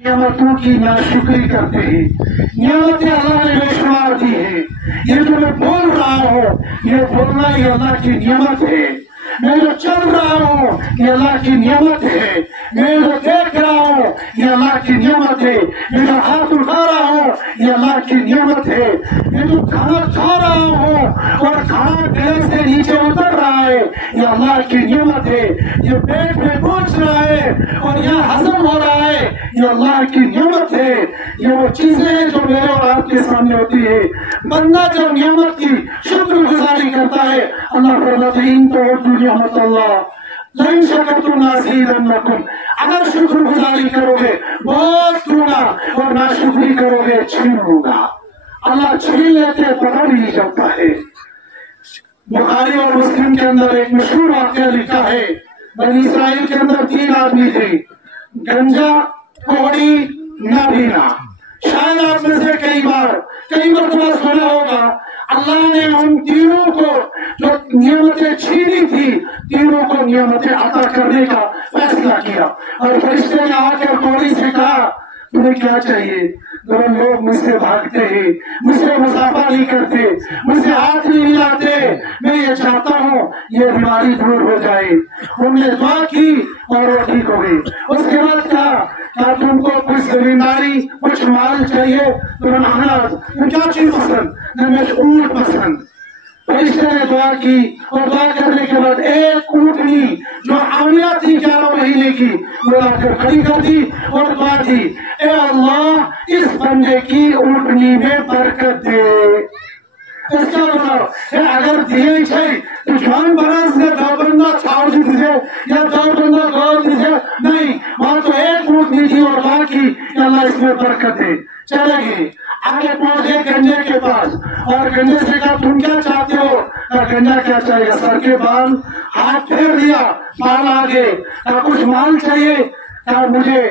नियामतों की नाशुक्री करते हैं। नियामतें अल्लाह ने बेशुमार दी है। ये जो मैं बोल रहा हूँ, ये बोलना ही अल्लाह की नियामत है। मैं जो चल रहा हूँ, ये अल्लाह की नियामत है। मैं जो देख रहा हूँ, ये अल्लाह की नियामत है। मैं जो हाथ उठा रहा हूँ, ये अल्लाह की नियामत है। मैं जो खाना खा रहा हूँ और खाना गले से नीचे उतर रहा है, ये अल्लाह की नियामत है। ये पेट में पहुंच रहा है और यह हजम हो रहा है, ये अल्लाह की नियामत है। ये वो चीजें हैं जो मेरे और आपके सामने होती है। बंदा जब नियामत की शुक्रगुजारी करता है, अल्लाह फरमाते हैं इन तो नियामत अल्लाह लइन शकरतुम लाज़ीदन्नकुम, अगर शुक्रगुजारी करोगे बहुत दूंगा और नाशुक्री करोगे छीन लूंगा। अल्लाह छीन लेते पता नहीं चलता है। बुखारी और मुस्लिम के अंदर एक मशहूर वाक़या लिखा है। बनी इसराइल के अंदर 3 आदमी थे, गंजा, कोड़ी, नाबीना। शायद आप में से कई बार सुना होगा, अल्लाह ने उन तीनों को जो नियमतें छीनी थी, तीनों को नियमतें अता करने का फैसला किया। और फरिश्ते ने आकर कोड़ी से कहा, तुम्हें क्या चाहिए? दोनों लोग मुझसे भागते हैं, मुझसे मुसाफा नहीं करते, मुझसे हाथ नहीं मिलाते। मैं ये चाहता हूँ ये बीमारी दूर हो जाए। उन्होंने दुआ की और वो ठीक हो गई। उसके बाद कहा, क्या तुमको कुछ जमींदारी, कुछ माल चाहिए? तुम क्या चीज पसंद? मुझे ऊंट पसंद। फरिश्ते ने दुआ की और दुआ करने के बाद एक ऊँटनी जो आमिया थी 11 महीने की, वो लाकर खड़ी कर दी और दुआ की, ए अल्लाह इस बंदे की ऊँटनी में बरकत दे। इसका मतलब अगर दिए तो जवान बरस ने 2 बंदा छाड़ दीजिए या 2 बंदा गौर दीजिए, नहीं, वहां तो एक ऊँटनी थी और दुआ की, अल्लाह इसमें बरकत दे। चले गए, आगे पहुंचे गंजे के पास और गंजे से कहा, तुम क्या चाहते हो? गंजा क्या चाहिए? सर के बाल, हाथ फेर दिया, बाल आगे। कुछ माल चाहिए? क्या मुझे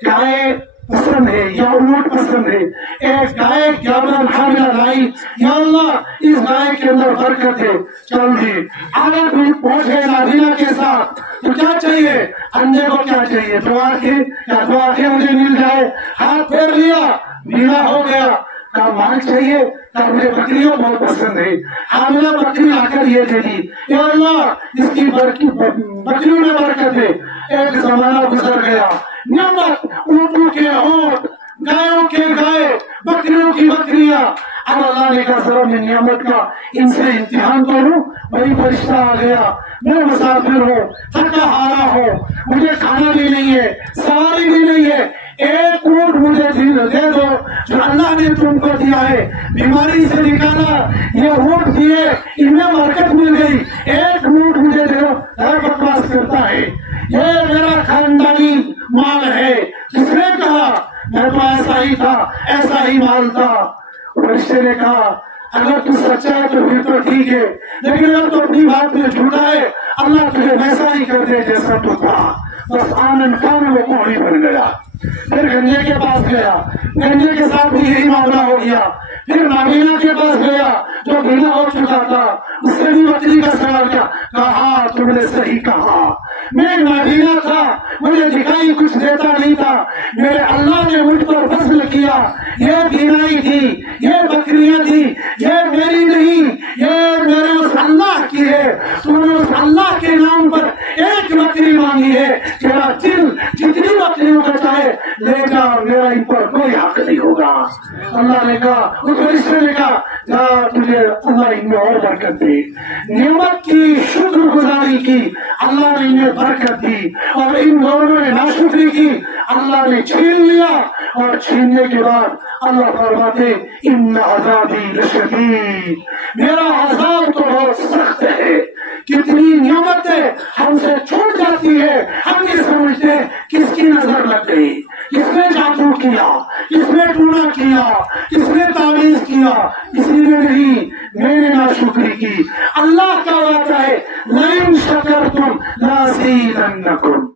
गाय पसंद है या ऊँट पसंद है? एक गाय 11 हामिला लाई, या अल्लाह इस गाय के अंदर बरकत है। चल दी, आगे पहुंच गए नाबीना के साथ। तो क्या चाहिए? अंडे को क्या चाहिए? दुआ के मुझे मिल जाए। हाथ फेर लिया, बीना हो गया। क्या माल चाहिए? क्या मुझे बकरियों बहुत पसंद है। हामिला बकरी आकर ये दे दी, या अल्लाह इसकी बकरियों में बरकत है। एक जमाना गुजर गया, नियमत ऊँटों के ऊँट, गायों के गाय, बकरियों की बकरियां। अब अल्लाह ने कहा, जरा मैं नियामत का इनसे इम्तिहान तो लूं। वही फरिश्ता आ गया, मैं मुसाफिर हूँ, थका हारा हूँ, मुझे खाना भी नहीं है, सवारी भी नहीं है। एक ऊँट मुझे दे दो जो अल्लाह ने तुमको दिया है, बीमारी से निकाला, ये ऊँट दिए, इनमें बरकत मिल गई। एक ऊँट मुझे दे दो। बकवास करता है, ये मेरा खानदानी माल है। किसने कहा? मैं तो ऐसा ही था, ऐसा ही माल था। फरिश्ते ने कहा, अगर तू सच्चा है तो फिर तो ठीक है, लेकिन अगर तो अपनी बात में झूठा है, अल्लाह तुझे वैसा ही कर दे जैसा तू था। बस आनंद खान वो पौड़ी बन गया। फिर गंजे के पास गया, गंजे के साथ भी यही मामला हो गया। फिर नाबीना के पास गया जो बीना हो चुका था, उससे भी बकरी का सवाल किया। कहा, तुमने सही कहा, मैं नाबीना था, मुझे दिखाई कुछ देता नहीं था, मेरे अल्लाह ने मुझ पर फजल किया। ये बीनाई थी, ये बकरियां थी, ये मेरी नहीं, ये मेरे उस अल्लाह की है। तुमने उस अल्लाह के नाम पर एक बकरी मांगी है, तेरा दिल जितनी बकरियों का चाहे ले जा, मेरा इन पर कोई हक नहीं होगा। अल्लाह ने कहा, उस फरिश्ते ने कहा, जा तुझे अल्लाह इनमें और बरकत दे। नियमत की शुक्रगुजारी की, अल्लाह ने इन्हें बरकत दी, और इन लोगों ने नाशुक्री की, अल्लाह ने छीन लिया। और छीनने के बाद अल्लाह फरमाते, इन्ना अज़ाबी लशदीद, मेरा अज़ाब तो बहुत सख्त है। कितनी नियमतें हमसे छूट जाती है, हम ये समझते किसकी नजर लग गई, किसने जादू किया, किसने टूना किया, किसने तावीज किया, किसी ने नहीं, मैंने नाशुक्री की। अल्लाह का वादा है, लइन शकरतुम लाज़ीदन्नकुम।